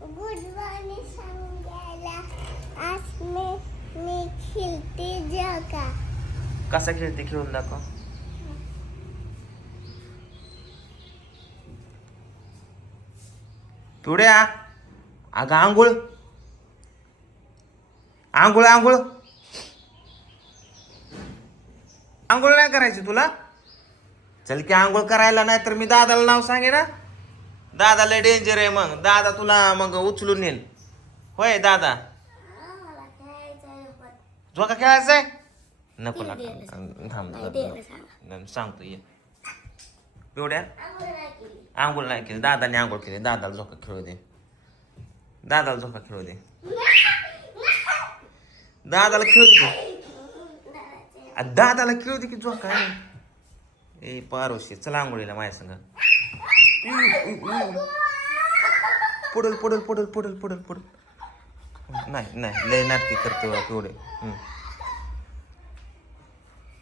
Good morning सांगायला आज मी खेळते जगा. कसा खेळते खेळून दाखव. पिवड्या अगं आंघोळ आंघोळ आंघोळ आंघोळ नाही करायची तुला. चल की आंघोळ करायला, नाही तर मी दादाला नाव सांगे ना. दादाला डेंजर आहे, मग दादा तुला मग उचलून नेल. होय दादा. झोका खेळायचंय नको ना. थांब सांगतो ये. पिवड्या आंघोळ नाही केली, दादाने आंघोळ केली. दादाला झोका खेळू दे, दादाला झोका खेळू दे, दादाला खेळू दे, दादाला खेळू दे की झोका. ए पारोशी चला आंघोळीला माझ्या संग. पुढल पुढल पुढल पुढल पुढल पुढल. नाही नाही लय नाटकी करते पिवडे.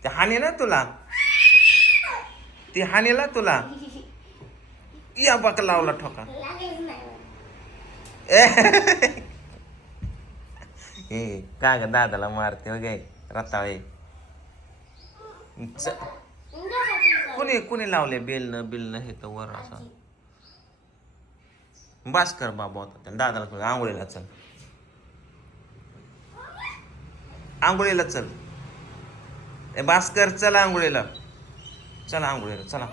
ते हानी ना तुला, ती हानीला तुला. या बाक लावला ठोका. ए का ग दादाला मारते वगैरे रताळे. कुणी कुणी लावले बेलनं बिलनं हे तर वर असं. बास कर बाबा होता दादाला. आंघोळीला चल, आंघोळीला चल. ए बास कर, चला आंघोळीला, चला आंघोळीला चला.